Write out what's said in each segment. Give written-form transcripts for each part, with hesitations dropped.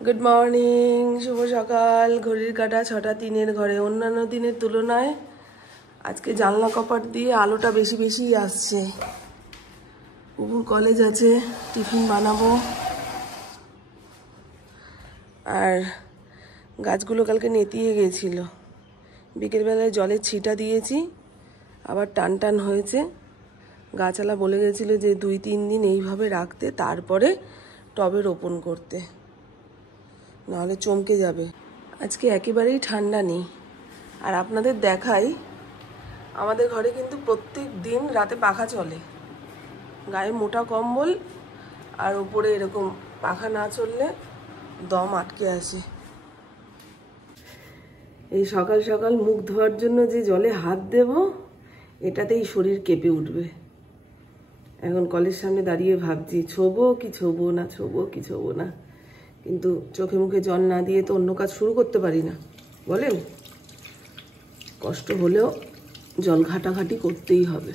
Good morning, শুভ সকাল। ঘড়ির কাঁটা 6:03 ঘরে। অন্যান্য দিনের তুলনায় আজকে জানলা কপাট দিয়ে আলোটা বেশি বেশি আসছে। পুকুর কলেজ আছে, টিফিন বানাবো। আর গাছগুলো কালকে নেতিয়ে গেছিল, বিকেলবেলায় জলের ছিটা দিয়েছি, আবার টান টান হয়েছে। গাছওয়ালা বলে গেছিল যে 2-3 দিন এইভাবে রাখতে, তারপরে টবে রোপণ করতে, নাহলে চমকে যাবে। আজকে একেবারেই ঠান্ডা নেই। আর আপনাদের দেখাই, আমাদের ঘরে কিন্তু প্রত্যেক দিন রাতে পাখা চলে। গায়ে মোটা কম্বল, আর উপরে এরকম পাখা না চললে দম আটকে আসে। এই সকাল সকাল মুখ ধোয়ার জন্য যে জলে হাত দেব, এটাতেই শরীর কেঁপে উঠবে। এখন কলের সামনে দাঁড়িয়ে ভাবছি ছোবো কি ছোবো না, ছোবো কি ছোবো না। কিন্তু চোখে মুখে জল না দিয়ে তো অন্য কাজ শুরু করতে পারি না, বলেন? কষ্ট হলেও জল ঘাটাঘাটি করতেই হবে।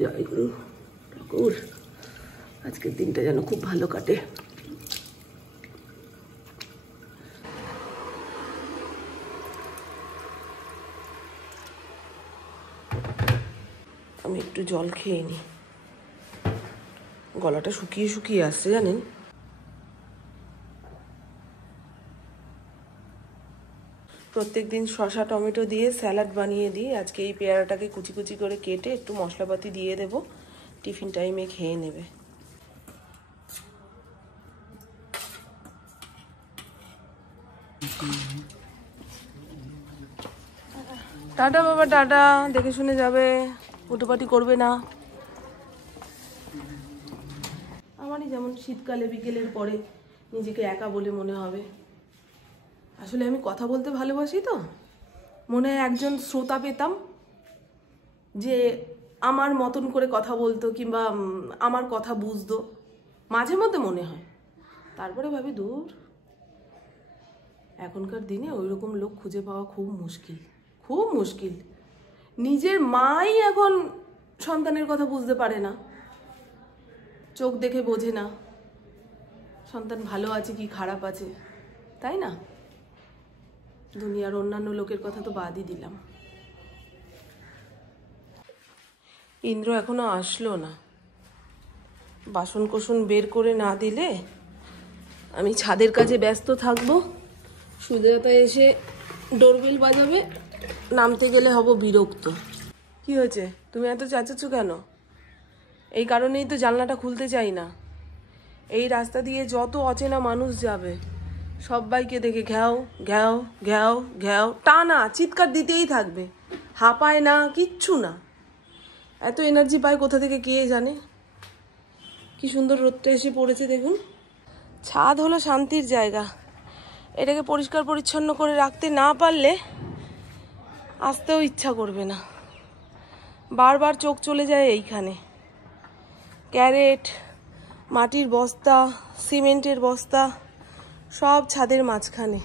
জয় গুরু ঠাকুর, আজকের দিনটা যেন খুব ভালো কাটে। আমি একটু জল খেয়ে নিই, গলাটা শুকিয়ে শুকিয়ে আসছে জানেন। প্রত্যেকদিন শসা টমেটো দিয়ে স্যালাড বানিয়ে দিই। আজকে এই পেয়ারাটাকে কুচি কুচি করে কেটে একটু মশলাপাতি দিয়ে দেব, টিফিন টাইমে খেয়ে নেবে। টাটা বাবা, টাটা। দেখে শুনে যাবে, হুটোপাটি করবে না। আমারই যেমন শীতকালে বিকেলের পরে নিজেকে একা বলে মনে হবে। আসলে আমি কথা বলতে ভালোবাসি তো, মনে হয় একজন শ্রোতা পেতাম যে আমার মতন করে কথা বলতো, কিংবা আমার কথা বুঝতো, মাঝে মধ্যে মনে হয়। তারপরে ভাবি দূর, এখনকার দিনে ওই রকম লোক খুঁজে পাওয়া খুব মুশকিল, খুব মুশকিল। নিজের মাই এখন সন্তানের কথা বুঝতে পারে না, চোখ দেখে বোঝে না সন্তান ভালো আছে কি খারাপ আছে, তাই না? দুনিয়ার অন্যান্য লোকের কথা তো বাদই দিলাম। ইন্দ্র এখনো আসলো না। বাসন কোসন বের করে না দিলে আমি ছাদের কাজে ব্যস্ত থাকবো, সুজাতা এসে ডোরবেল বাজাবে, নামতে গেলে হব বিরক্ত। কি হয়েছে, তুমি এত চেঁচাচ্ছ কেন? এই কারণেই তো জানলাটা খুলতে চাই না। এই রাস্তা দিয়ে যত অচেনা মানুষ যাবে, সবাইকে দেখে ঘ্যাও ঘ্যাও ঘ্যাও ঘ্যাও, টানা চিৎকার দিতেই থাকবে, হাঁপায় না, কিচ্ছু না। এত এনার্জি পায় কোথা থেকে কে জানে। কি সুন্দর রোদটা এসে পড়েছে দেখুন। ছাদ হলো শান্তির জায়গা, এটাকে পরিষ্কার পরিচ্ছন্ন করে রাখতে না পারলে আসতেও ইচ্ছা করবে না। বারবার চোখ চলে যায় এইখানে। ক্যারেট, মাটির বস্তা, সিমেন্টের বস্তা, সব ছাদের মাঝখানে।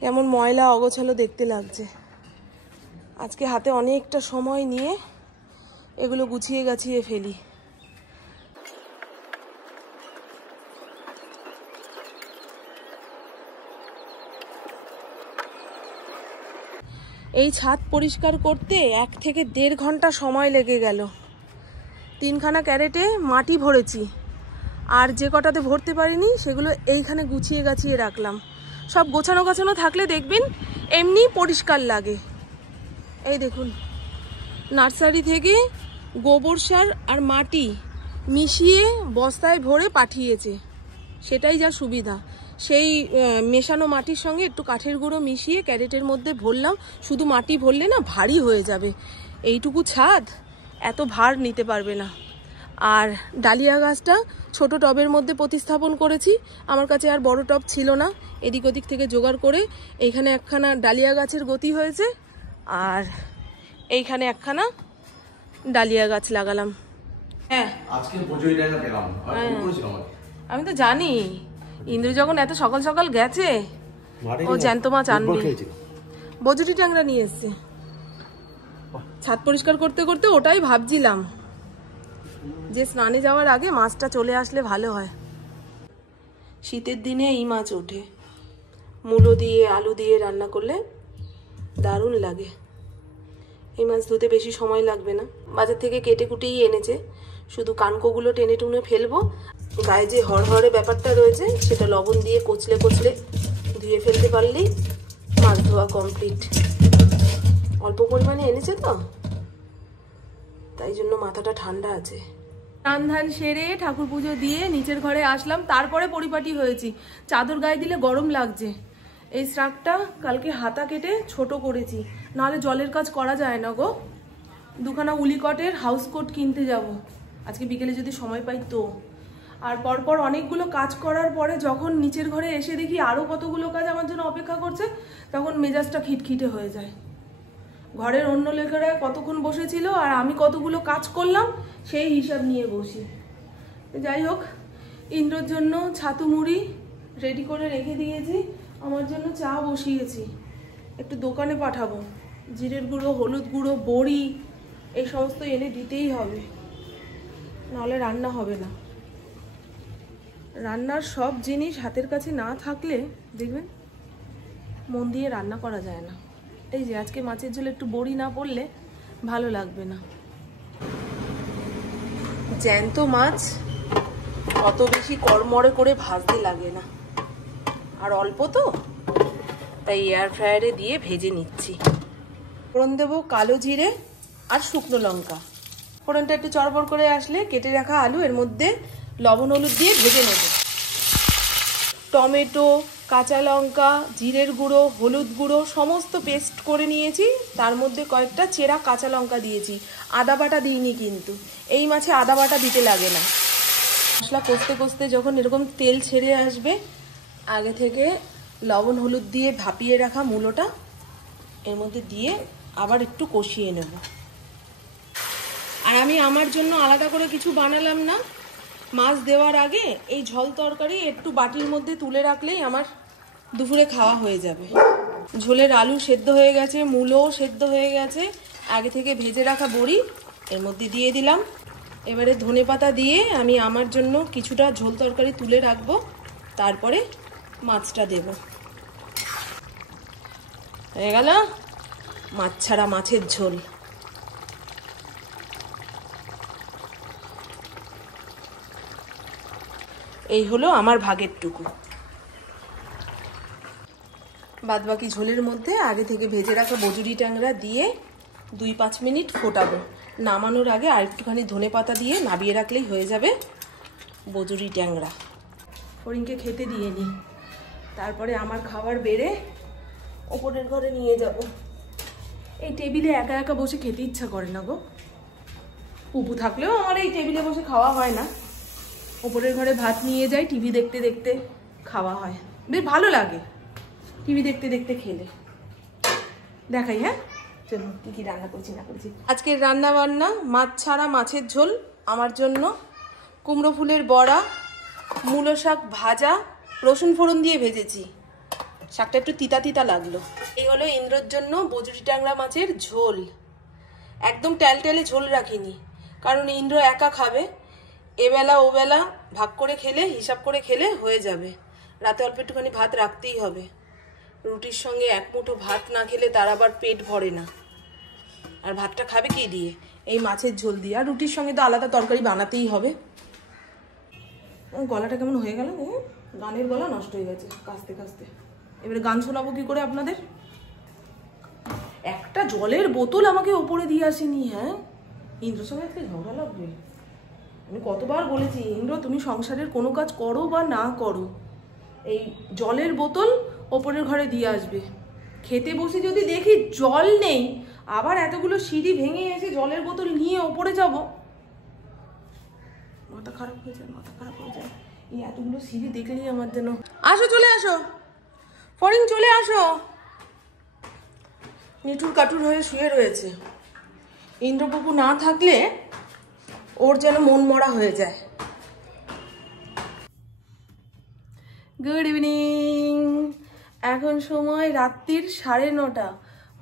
কেমন ময়লা অগোছালো দেখতে লাগছে। আজকে হাতে অনেকটা সময় নিয়ে এগুলো গুছিয়ে গাছিয়ে ফেলি। এই ছাদ পরিষ্কার করতে 1 থেকে 1.5 ঘন্টা সময় লেগে গেল। 3খানা ক্যারেটে মাটি ভরেছি, আর যে কটাতে ভরতে পারিনি সেগুলো এইখানে গুছিয়ে গাছিয়ে রাখলাম। সব গোছানো গাছানো থাকলে দেখবেন এমনি পরিষ্কার লাগে। এই দেখুন, নার্সারি থেকে গোবর সার আর মাটি মিশিয়ে বস্তায় ভরে পাঠিয়েছে, সেটাই যা সুবিধা। সেই মেশানো মাটির সঙ্গে একটু কাঠের গুঁড়ো মিশিয়ে ক্যারেটের মধ্যে ভরলাম। শুধু মাটি ভরলে না ভারী হয়ে যাবে, এইটুকু ছাদ এত ভার নিতে পারবে না। আর ডালিয়া গাছটা ছোট টবের মধ্যে প্রতিস্থাপন করেছি, আমার কাছে আর বড় টব ছিল না, এদিক ওদিক থেকে জোগাড় করে এইখানে একখানা ডালিয়া গাছের গতি হয়েছে, আর এইখানে একখানা ডালিয়া গাছ লাগালাম। হ্যাঁ, আমি তো জানি ইন্দ্র যখন এত সকাল সকাল গেছে, ও জ্যান্ত মাছ আনবে, বজুরি ট্যাংরা নিয়ে এসছে। ছাদ পরিষ্কার করতে করতে ওটাই ভাবছিলাম যে স্নানে যাওয়ার আগে মাছটা চলে আসলে ভালো হয়। শীতের দিনে এই মাছ ওঠে, মূলো দিয়ে আলু দিয়ে রান্না করলে দারুণ লাগে। এই মাছ ধুতে বেশি সময় লাগবে না, বাজার থেকে কেটে কুটেই এনেছে, শুধু কানকোগুলো টেনে টুনে ফেলবো। গায়ে যে হড়হড়ে ব্যাপারটা রয়েছে সেটা লবণ দিয়ে কচলে কচলে ধুয়ে ফেলতে পারলেই মাছ ধোয়া কমপ্লিট। অল্প পরিমাণে এনেছে তো, তাই জন্য মাথাটা ঠান্ডা আছে। স্নান ধান সেরে ঠাকুর পুজো দিয়ে নিচের ঘরে আসলাম, তারপরে পরিপাটি হয়েছি। চাদর গায়ে দিলে গরম লাগছে। এই শ্রাকটা কালকে হাতা কেটে ছোট করেছি, নাহলে জলের কাজ করা যায় না গো। দুখানা উলিকটের হাউস কোট কিনতে যাব আজকে বিকেলে যদি সময় পাই তো। আর পরপর অনেকগুলো কাজ করার পরে যখন নিচের ঘরে এসে দেখি আরও কতগুলো কাজ আমার জন্য অপেক্ষা করছে, তখন মেজাজটা খিটখিটে হয়ে যায়। ঘরের অন্য লোকেরা কতক্ষণ বসেছিল আর আমি কতগুলো কাজ করলাম সেই হিসাব নিয়ে বসি। যাই হোক, ইন্দ্রর জন্য ছাতু মুড়ি রেডি করে রেখে দিয়েছি, আমার জন্য চা বসিয়েছি। একটু দোকানে পাঠাবো, জিরের গুঁড়ো, হলুদ গুঁড়ো, বড়ি এই সমস্ত এনে দিতেই হবে, নাহলে রান্না হবে না। রান্নার সব জিনিস হাতের কাছে না থাকলে দেখবেন মন দিয়ে রান্না করা যায় না। এই যে আজকে মাছের ঝোলে একটু বড়ি না পড়লে ভালো লাগবে না। জ্যান্ত মাছ অত বেশি কড়মড়ে করে ভাজতে লাগে না, আর অল্প তো, তাই এয়ার ফ্রায়ারে দিয়ে ভেজে নিচ্ছি। ফোড়ন দেবো কালো জিরে আর শুকনো লঙ্কা। ফোড়নটা একটু চড়বড় করে আসলে কেটে রাখা আলু এর মধ্যে লবণ হলুদ দিয়ে ভেজে নেব। টমেটো, কাঁচা লঙ্কা, জিরের গুঁড়ো, হলুদ গুঁড়ো সমস্ত পেস্ট করে নিয়েছি, তার মধ্যে কয়েকটা চেরা কাঁচা লঙ্কা দিয়েছি। আদা বাটা দিইনি, কিন্তু এই মাছে আদা বাটা দিতে লাগে না। মশলা কষতে কষতে যখন এরকম তেল ছেড়ে আসবে, আগে থেকে লবণ হলুদ দিয়ে ভাপিয়ে রাখা মূলোটা এর মধ্যে দিয়ে আবার একটু কষিয়ে নেব। আর আমি আমার জন্য আলাদা করে কিছু বানালাম না। মাছ দেওয়ার আগে এই ঝোল তরকারি একটু বাটির মধ্যে তুলে রাখলেই আমার দুপুরে খাওয়া হয়ে যাবে। ঝোলের আলু সেদ্ধ হয়ে গেছে, মূলো সেদ্ধ হয়ে গেছে, আগে থেকে ভেজে রাখা বড়ি এর মধ্যে দিয়ে দিলাম। এবারে ধনেপাতা দিয়ে আমি আমার জন্য কিছুটা ঝোল তরকারি তুলে রাখবো, তারপরে মাছটা দেব। হয়ে গেল মাছ ছাড়া মাছের ঝোল। এই হলো আমার ভাগের টুকু। বাদবাকি ঝোলের মধ্যে আগে থেকে ভেজে রাখা বজুরি ট্যাংরা দিয়ে 2-5 মিনিট ফোটাবো। নামানোর আগে আর একটুখানি ধনেপাতা দিয়ে নাবিয়ে রাখলেই হয়ে যাবে বজুরি ট্যাংরা। ফড়িংকে খেতে দিয়ে নিই, তারপরে আমার খাবার বেড়ে ওপরের ঘরে নিয়ে যাব। এই টেবিলে একা একা বসে খেতে ইচ্ছা করে না গো। পুপু থাকলেও আমার এই টেবিলে বসে খাওয়া হয় না। ওপরের ঘরে ভাত নিয়ে যাই, টিভি দেখতে দেখতে খাওয়া হয়, বেশ ভালো লাগে টিভি দেখতে দেখতে খেলে। দেখাই, হ্যাঁ চলুন কি কি রান্না করছি না করছি। আজকের রান্না বান্না মাছ ছাড়া মাছের ঝোল, আমার জন্য কুমড়ো ফুলের বড়া, মূলো শাক ভাজা, রসুন ফোড়ন দিয়ে ভেজেছি, শাকটা একটু তিতা তিতা লাগলো। এই হলো ইন্দ্রর জন্য বজুরি ট্যাংরা মাছের ঝোল। একদম টেলটেলে ঝোল রাখিনি, কারণ ইন্দ্র একা খাবে। এবেলা ওবেলা ভাগ করে খেলে, হিসাব করে খেলে হয়ে যাবে। রাতে অল্প একটুখানি ভাত রাখতেই হবে। রুটির সঙ্গে এক মুঠো ভাত না খেলে তার আবার পেট ভরে না। আর ভাতটা খাবে কি দিয়ে? এই মাছের ঝোল দিয়ে। আর রুটির সঙ্গে তো আলাদা তরকারি বানাতেই হবে। গলাটা কেমন হয়ে গেল, গানের গলা নষ্ট হয়ে গেছে কাঁচতে কাঁচতে। এবারে গান শোনাবো কি করে আপনাদের? একটা জলের বোতল আমাকে ওপরে দিয়ে আসেনি। হ্যাঁ, ইন্দ্রর সঙ্গে আজকে ঝগড়া লাগবে। আমি কতবার বলেছি, ইন্দ্র তুমি সংসারের কোনো কাজ করো বা না করো, এই জলের বোতল ওপরের ঘরে দিয়ে আসবে। খেতে বসে যদি দেখি জল নেই, আবার এতগুলো সিঁড়ি ভেঙে এসে জলের বোতল নিয়ে ওপরে যাব, মাথা খারাপ হয়ে যায়, মাথা খারাপ হয়ে যায়। এই এতগুলো সিঁড়ি দেখলেই আমার যেন। আসো, চলে আসো ফড়িং, চলে আসো। নিঠুর কাঠুর হয়ে শুয়ে রয়েছে। ইন্দ্রবাবু না থাকলে ওর যেন মন মরা হয়ে যায়। Good evening. এখন সময় রাত্রির 9:30।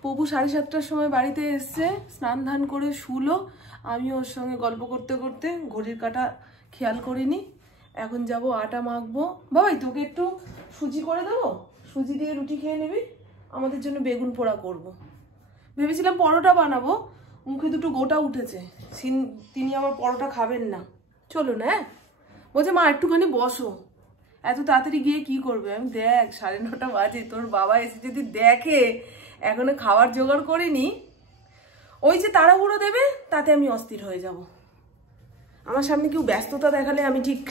প্রভু 7:30টার সময় বাড়িতে এসছে, স্নান ধান করে শুলো। আমি ওর সঙ্গে গল্প করতে করতে ঘড়ির কাঁটা খেয়াল করিনি, এখন যাব আটা মাখবো। বাবাই তোকে একটু সুজি করে দেবো, সুজি দিয়ে রুটি খেয়ে নিবি, আমাদের জন্য বেগুন পোড়া করব। ভেবেছিলাম পরোটা বানাবো, মুখে দুটো গোটা উঠেছে, তিনি আবার পরোটা খাবেন না। চলুন, হ্যাঁ বলছে মা একটুখানি বসো, এত তাড়াতাড়ি গিয়ে কি করবে? আমি দেখ 9:30 বাজে, তোর বাবা এসে যদি দেখে এখনো খাবার জোগাড় করিনি, ওই যে তাড়াহুড়ো দেবে তাতে আমি অস্থির হয়ে যাব। আমার সামনে কেউ ব্যস্ততা দেখালে আমি ঠিক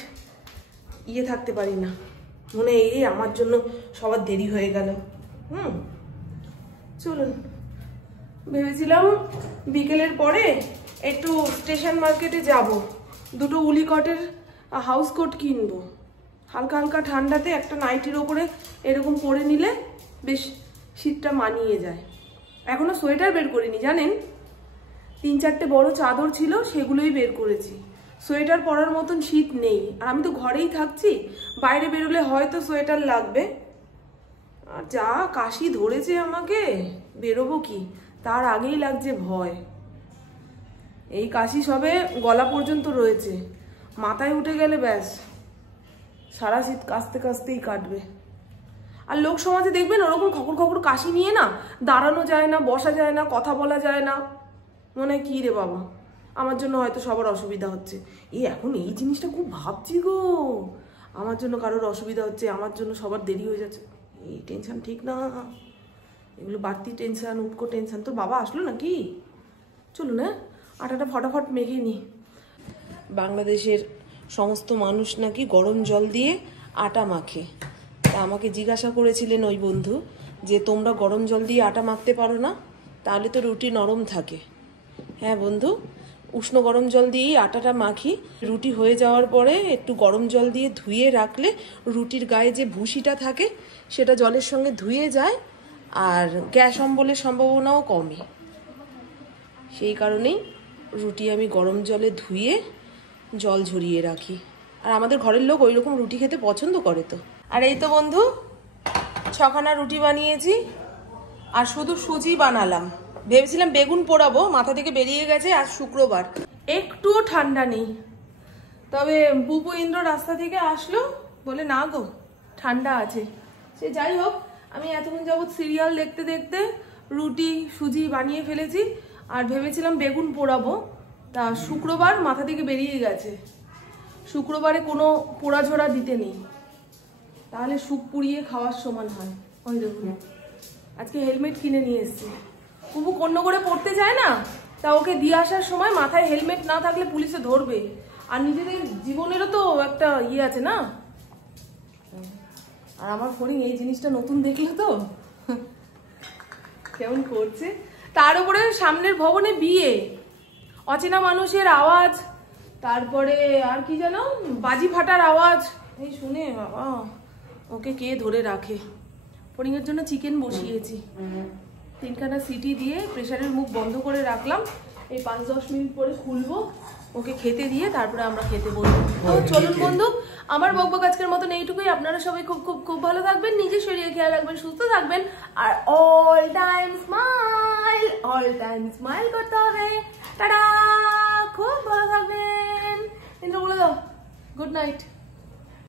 থাকতে পারি না, মনে এই আমার জন্য সবার দেরি হয়ে গেল। চলুন, ভেবেছিলাম বিকেলের পরে একটু স্টেশন মার্কেটে যাব, দুটো উলিকটের হাউস কোট কিনবো। হালকা হালকা ঠান্ডাতে একটা নাইটির ওপরে এরকম পরে নিলে বেশ শীতটা মানিয়ে যায়। এখনো সোয়েটার বের করিনি জানেন, 3-4টে বড় চাদর ছিল, সেগুলোই বের করেছি। সোয়েটার পরার মতন শীত নেই, আর আমি তো ঘরেই থাকছি, বাইরে বেরোলে হয়তো সোয়েটার লাগবে। আর যা কাশি ধরেছে আমাকে, বেরোবো কি, তার আগেই লাগছে ভয়। এই কাশি সবে গলা পর্যন্ত রয়েছে, মাথায় উঠে গেলে ব্যাস সারা শীত কাশতে কাশতেই কাটবে। আর লোক সমাজে দেখবেন ওরকম খকর খকর কাশি নিয়ে না দাঁড়ানো যায় না, বসা যায় না, কথা বলা যায় না, মনে হয় কি রে বাবা, আমার জন্য হয়তো সবার অসুবিধা হচ্ছে। এখন এই জিনিসটা খুব ভাবছি গো, আমার জন্য কারোর অসুবিধা হচ্ছে, আমার জন্য সবার দেরি হয়ে যাচ্ছে। এই টেনশন ঠিক না, এগুলো বাড়তি টেনশন, উটকো টেনশন। তোর বাবা আসলো নাকি? চলুন, হ্যাঁ আটাটা ফটাফট মেখে নি। বাংলাদেশের সমস্ত মানুষ নাকি গরম জল দিয়ে আটা মাখে, তা আমাকে জিজ্ঞাসা করেছিলেন ওই বন্ধু যে তোমরা গরম জল দিয়ে আটা মাখতে পারো না, তাহলে তো রুটি নরম থাকে। হ্যাঁ বন্ধু, উষ্ণ গরম জল দিয়েই আটাটা মাখি, রুটি হয়ে যাওয়ার পরে একটু গরম জল দিয়ে ধুয়ে রাখলে রুটির গায়ে যে ভুসিটা থাকে সেটা জলের সঙ্গে ধুয়ে যায়, আর গ্যাস অম্বলের সম্ভাবনাও কমে। সেই কারণেই রুটি আমি গরম জলে ধুয়ে জল ঝরিয়ে রাখি, আর আমাদের ঘরের লোক ওই রকম রুটি খেতে পছন্দ করে তো। আর এই তো বন্ধু 6খানা রুটি বানিয়েছি, আর শুধু সুজি বানালাম। ভেবেছিলাম বেগুন পোড়াবো, মাথা থেকে বেরিয়ে গেছে। আজ শুক্রবার, একটুও ঠান্ডা নেই, তবে বুবু ইন্দ্র রাস্তা থেকে আসলো, বলে না গো ঠান্ডা আছে। সে যাই হোক, আমি এতক্ষণ যাবৎ সিরিয়াল দেখতে দেখতে রুটি সুজি বানিয়ে ফেলেছি, আর ভেবেছিলাম বেগুন পোড়াবো, তা শুক্রবার মাথা থেকে বেরিয়ে গেছে। শুক্রবারে কোনো পোড়া ঝোড়া দিতে নেই, তাহলে সুপ পুড়িয়ে খাওয়ার সমান হয়। ওই দেখুন, আজকে হেলমেট কিনে নিয়ে এসেছি। বুবু কন্য করে পড়তে যায় না, তা ওকে দিয়ে আসার সময় মাথায় হেলমেট না থাকলে পুলিশে ধরবে, আর নিজেদের জীবনেরও তো একটা আছে না। আর আমার ফোরিং এই জিনিসটা নতুন দেখলে তো কেমন করছে। তার উপরে সামনের ভবনে বিয়ে, অচেনা মানুষের আওয়াজ, তারপরে আর কি জানো বাজি ফাটার আওয়াজ, এই শুনে বাবা ওকে কে ধরে রাখে। ফড়িংয়ের জন্য চিকেন বসিয়েছি, 3খানা সিটি দিয়ে প্রেসারের মুখ বন্ধ করে রাখলাম, এই 5-10 মিনিট পরে খুলবো, ওকে খেতে দিয়ে তারপরে আমরা খেতে বলবো। তো চলুন বন্ধু, আমার বকবক আজকের মতন এইটুকুই। আপনারা সবাই খুব খুব খুব ভালো থাকবেন, নিজের শরীরে খেয়াল রাখবেন, সুস্থ থাকবেন, আর অল টাইম স্মাইল করতে হবে। টাটা, খুব ভালো থাকবেন। বলে দাও গুড নাইট।